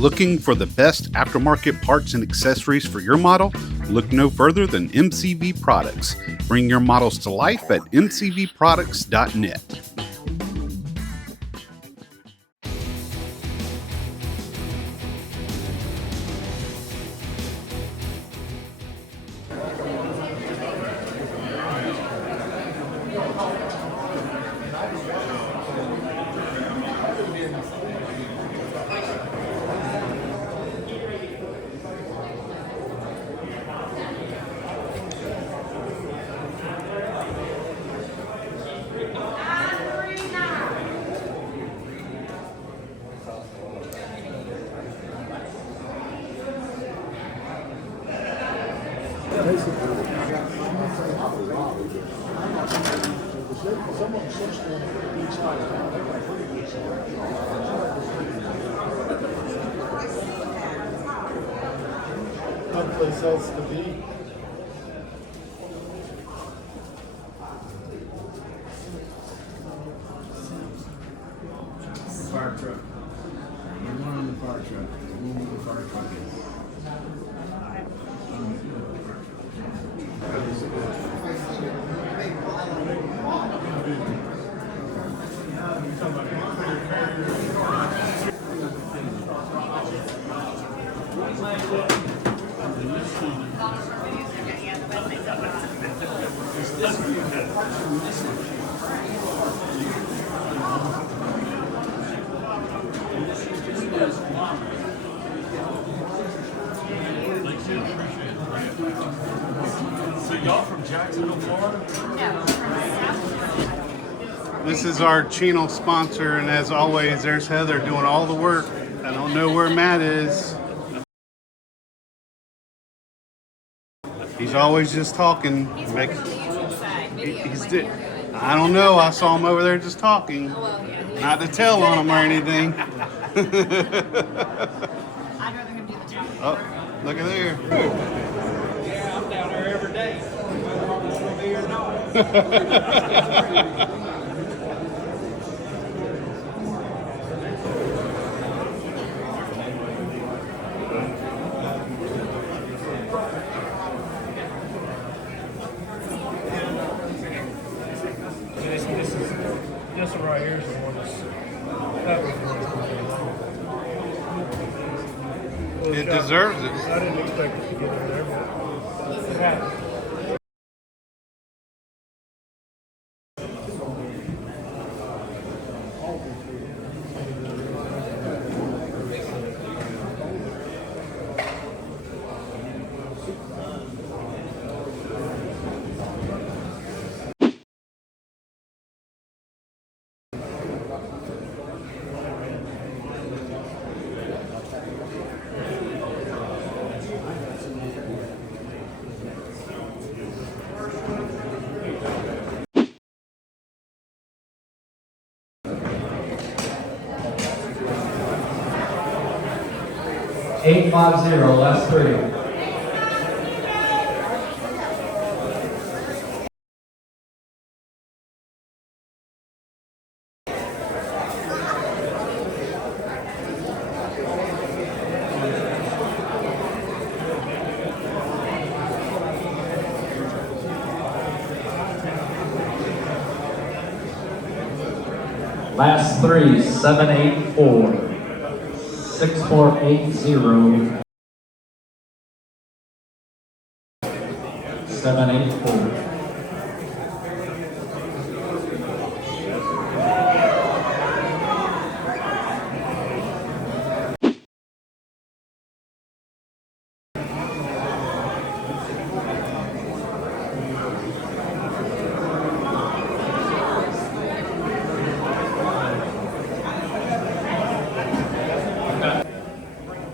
Looking for the best aftermarket parts and accessories for your model? Look no further than MCV Products. Bring your models to life at mcvproducts.net. Place else to be. Fire truck. There's one on the fire truck. One where the fire truck is. So y'all from Jacksonville, Florida? This is our channel sponsor, and as always, there's Heather doing all the work. I don't know where Matt is. He's always just talking. He's working on the YouTube side. I don't know. I saw him over there just talking. Well, yeah. Not to tell on him or anything. I'd rather him do the talking. Oh, look at there. Yeah, I'm down there every day. Whether I'm going to be or not. This one right here is the one that was one. It deserves it. I didn't expect it to get in there, but it happened. Last three. Last three, 784, 6480, 784.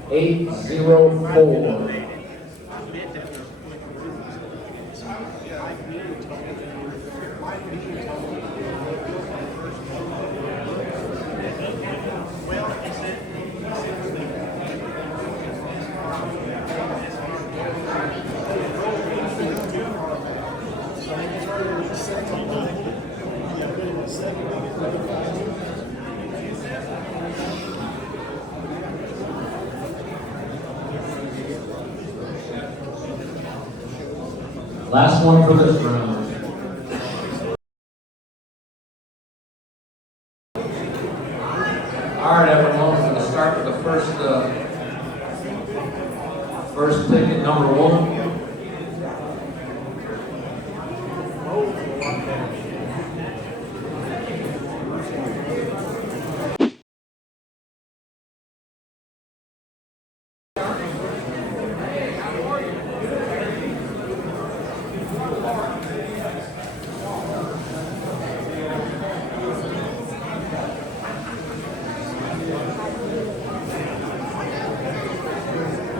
Eight zero four. Last one for this round. All right, everyone, we're going to start with the first ticket, number 1.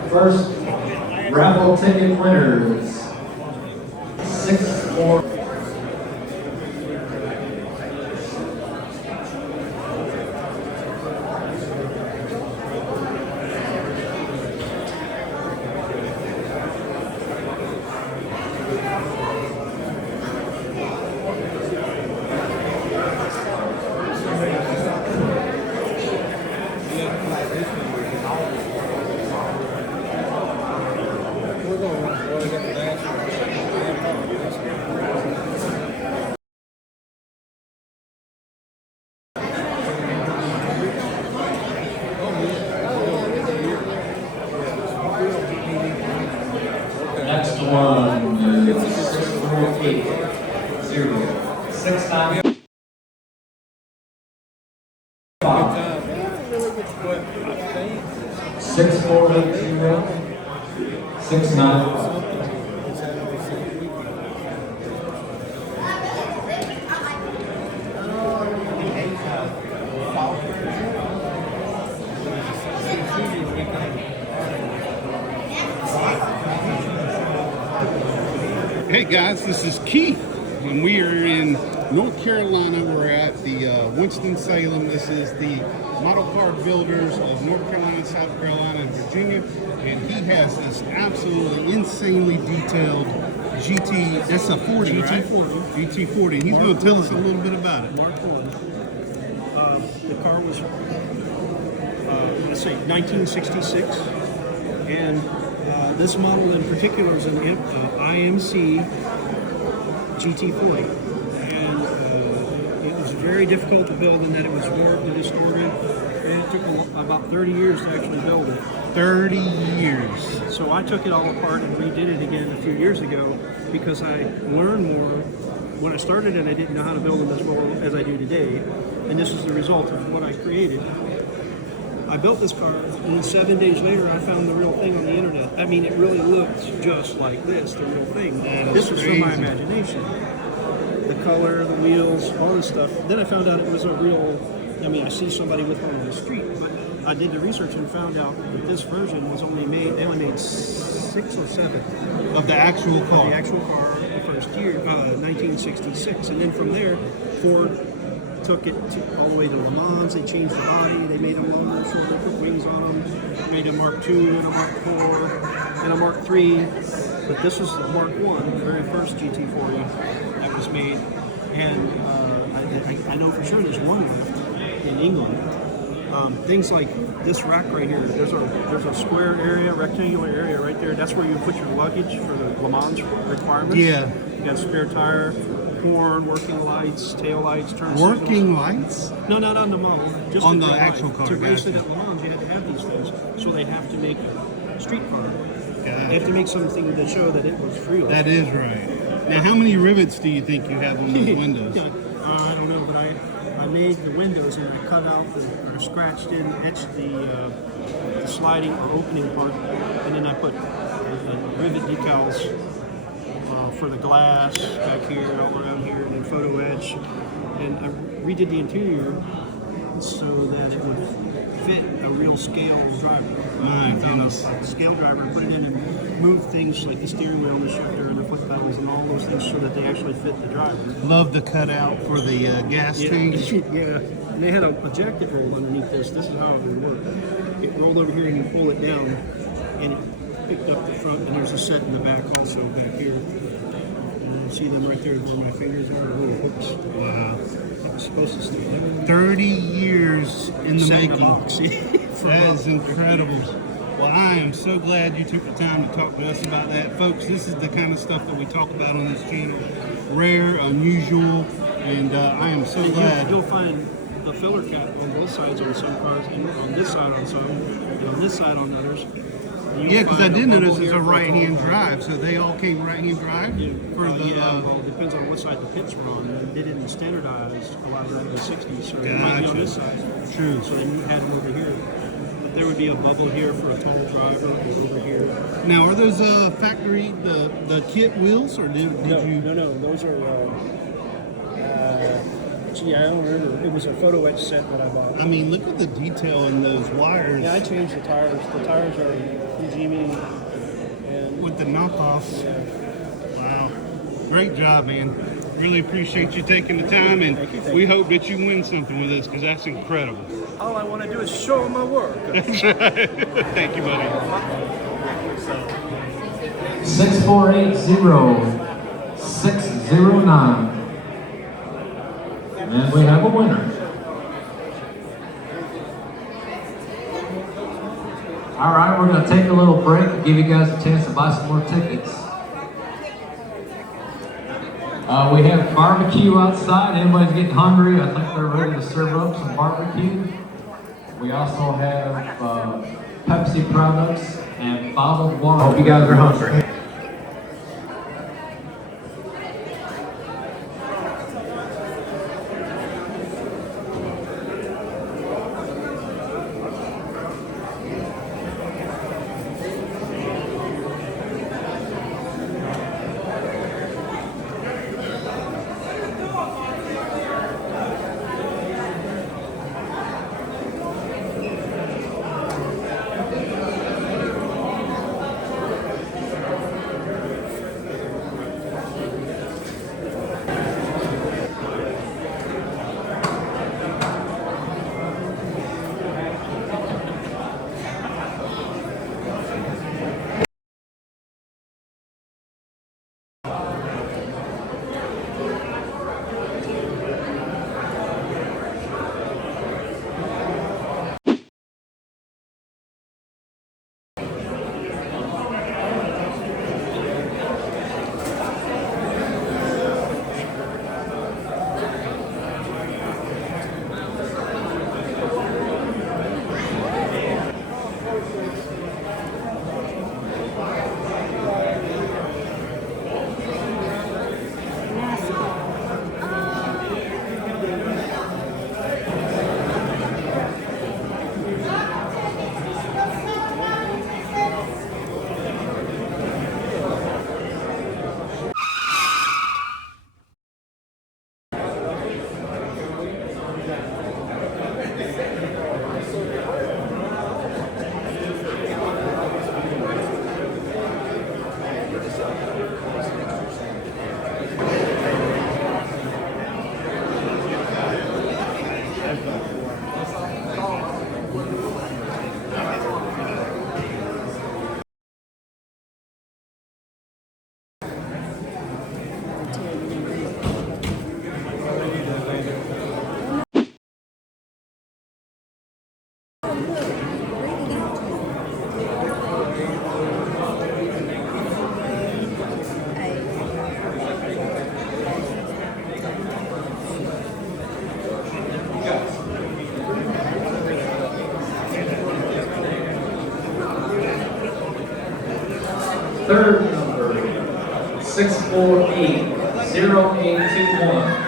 First raffle ticket winners, 6-4. Next one is 648 695. 6480 695. Hey guys, this is Keith, and we are in North Carolina. We're at the Winston-Salem. This is the model car builders of North Carolina, South Carolina, and Virginia, and he has this absolutely insanely detailed GT. That's a 40, GT40. right? GT40. And he's going to tell us a little bit about it. Mark 1. The car was, let's say, 1966, and this model in particular is an IMC GT40, and it was very difficult to build in that it was warped and distorted, and it took about 30 years to actually build it. 30 years. So I took it all apart and redid it again a few years ago because I learned more. When I started it, I didn't know how to build them as well as I do today, and this is the result of what I created. I built this car, and then 7 days later, I found the real thing on the internet. I mean, it really looked just like this, the real thing. This was from my imagination. The color, the wheels, all this stuff. Then I found out it was a real, I mean, I see somebody with one on the street, but I did the research and found out that this version was only made, they only made 6 or 7. Of the actual car. The actual car, the first year, 1966. And then from there, Ford took it all the way to Le Mans. They changed the body. They made them longer, shorter, put wings on them. Made a Mark II, and a Mark IV, and a Mark III. But this is the Mark I, the very first GT40 that was made. And I know for sure there's one left in England. Things like this rack right here. There's a square area, rectangular area right there. That's where you put your luggage for the Le Mans requirements. Yeah. You got a spare tire, horn, working lights, tail lights, turn Working signals. lights? No, not on the model. Just On in the real actual life. car, To race it gotcha. at Le Mans, you had to have these things. So they have to make a street car. Gotcha. They have to make something to show that it was real. That is right. Now, how many rivets do you think you have on those windows? Yeah, I don't know, but I made the windows and I cut out or scratched in, etched the sliding or opening part, and then I put rivet decals for the glass back here, all around here, and then photo etch. And I redid the interior so that it would fit a real scale driver. My I found goodness. a scale driver and put it in and move things like the steering wheel and the shifter and the foot pedals and all those things so that they actually fit the driver. Love the cutout for the gas tank. Yeah, and they had a jacket roll underneath this. This is how it would work. It rolled over here and you pull it down, and it picked up the front, and there's a set in the back also back here. And you see them right there where my fingers are, little hooks. Wow. It was supposed to stay there. 30 years in the Set in a making. box. That is incredible. Well, I am so glad you took the time to talk to us about that. Folks, this is the kind of stuff that we talk about on this channel. Rare, unusual, and I am so glad. You'll find the filler cap on both sides on some cars, and on this side on some, and on this side on others. Yeah, because I did notice it's a right-hand drive, so they all came right-hand drive for the. Well, depends on what side the pits were on. They didn't standardize a lot of that in the 60s, so they might be on this side. True. So they had them over here. But there would be a bubble here for a total driver over here. Now, are those factory the kit wheels, or did you? No. Those are. Gee, I don't remember. It was a photo etch set that I bought. I mean, look at the detail in those wires. Yeah, I changed the tires. The tires are Fujimi and With the knockoffs. yeah. Wow. Great job, man. Really appreciate you taking the time, and Thank you. we hope that you win something with this, because that's incredible. All I want to do is show my work. Thank you, buddy. 6480609. And we have a winner. All right, we're going to take a little break and give you guys a chance to buy some more tickets. We have barbecue outside. Anybody's getting hungry? I think they're ready to serve up some barbecue. We also have Pepsi products and bottled water. Hope you guys are hungry. Third number, 6480821.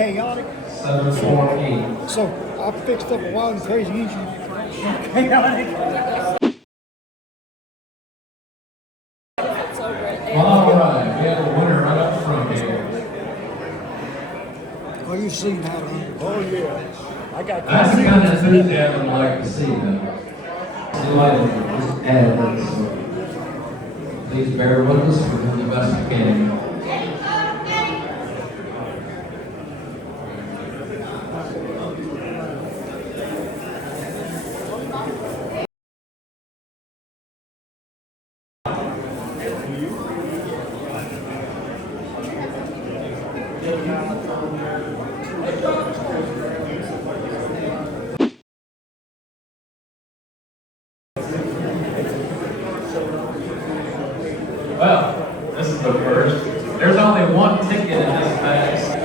chaotic. 748. So I fixed up a wild and crazy engine. Chaotic. All right, we have a winner right up front here. Oh, you've seen that, huh? Oh, yeah. I got That's the kind of enthusiasm I like to see, though. See, like, just add this. Please bear with us. We're doing the best we can. Well, this is the first. There's only one ticket in this bag.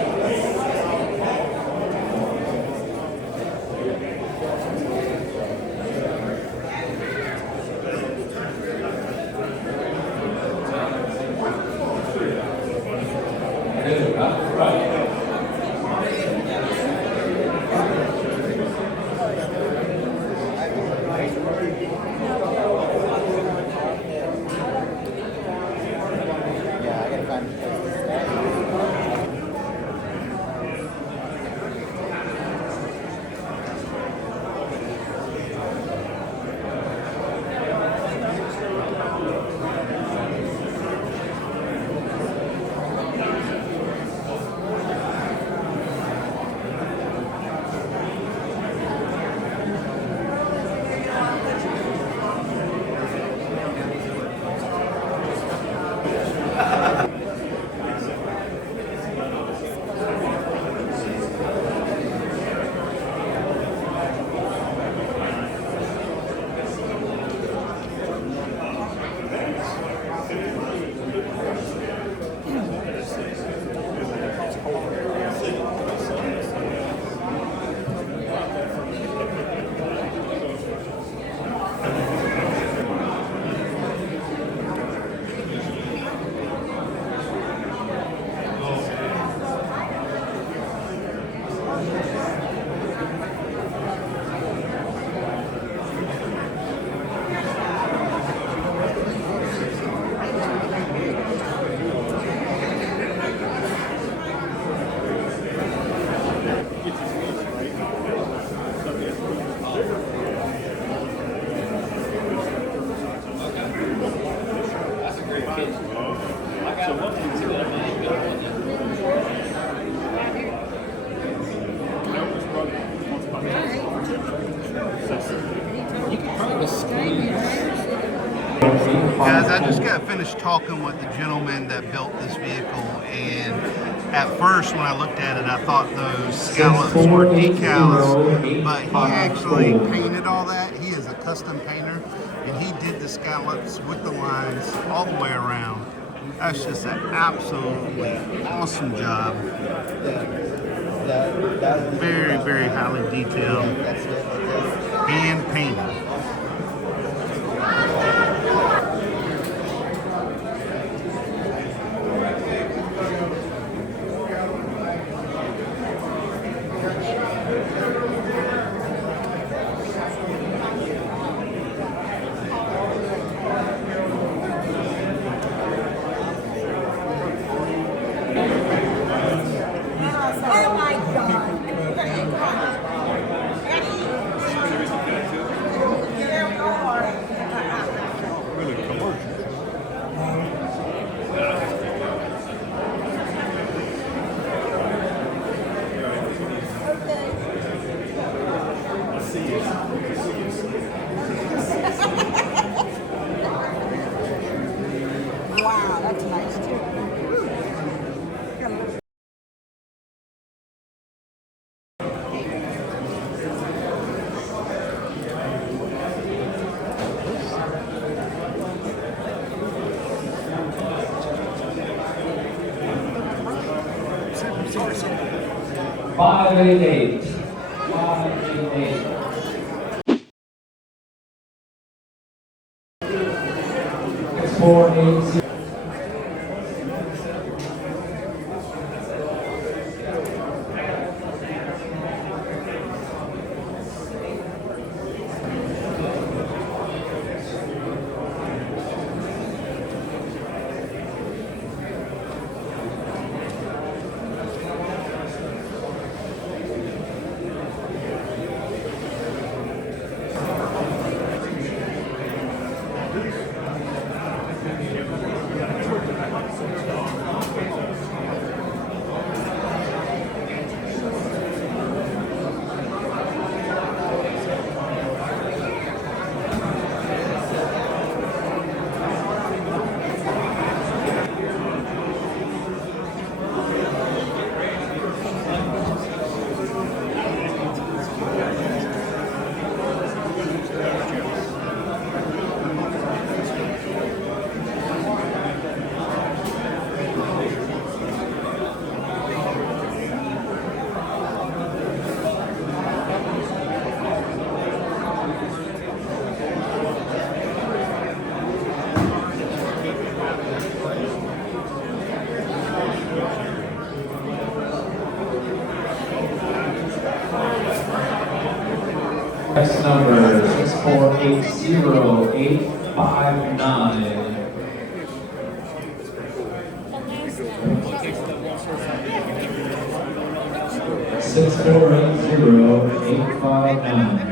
Guys, I just got finished talking with the gentleman that built this vehicle, and at first when I looked at it, I thought those scallops were decals, but he actually painted all that. He is a custom painter, and he did the scallops with the lines all the way around. That's just an absolutely awesome job. Very, very highly detailed, hand painted. Wow, that's nice too. Five, eight. 588. It's 480. number 6480859. 6480859.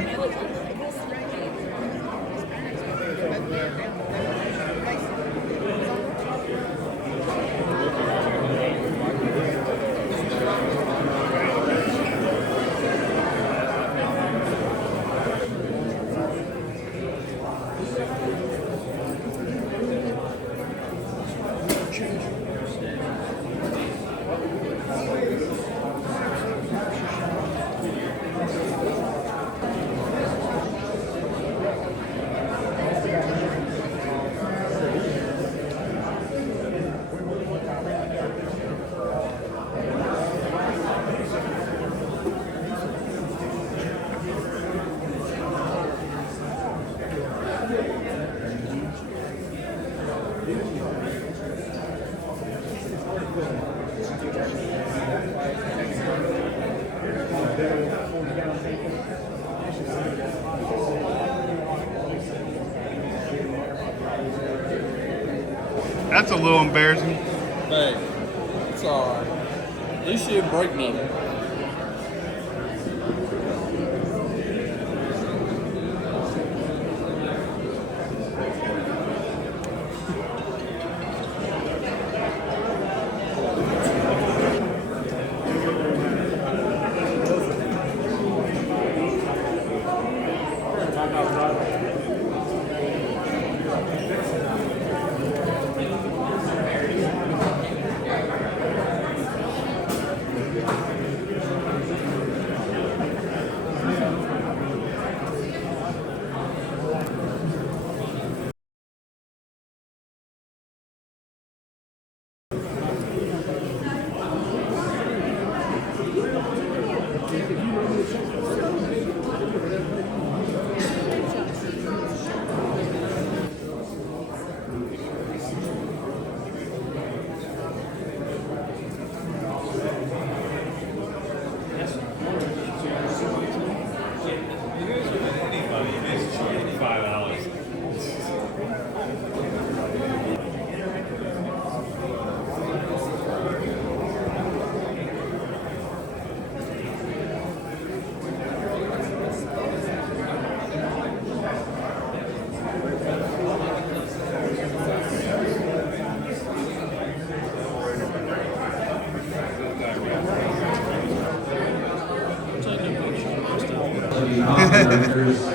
That's a little embarrassing. Hey, it's alright. At least you didn't break nothing.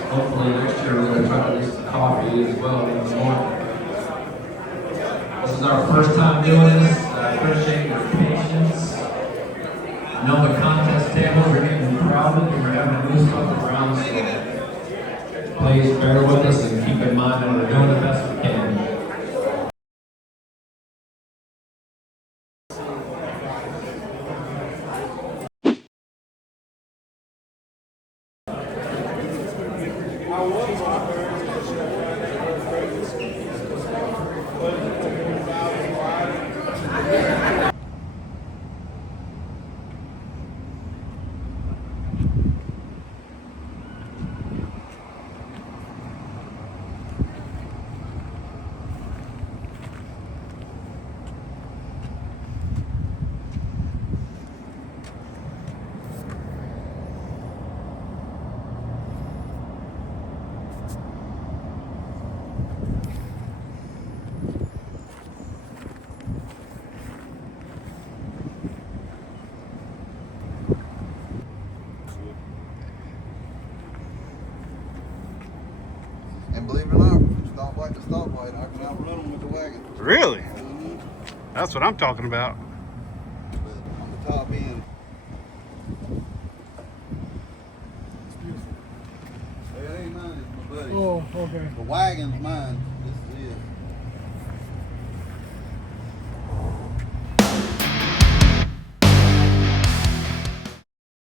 Hopefully next year we're going to try to do some coffee as well in the morning. This is our first time doing this. I appreciate your patience. I know the contest tables are getting crowded and we're having to move stuff around, so please bear with us and keep in mind that we're doing the best we can. And believe it or not, stoplight to stoplight, I can outrun them with the wagon. Really? That's what I'm talking about. But on the top end. Hey, it ain't mine, it's my buddy. Oh, okay. The wagon's mine. This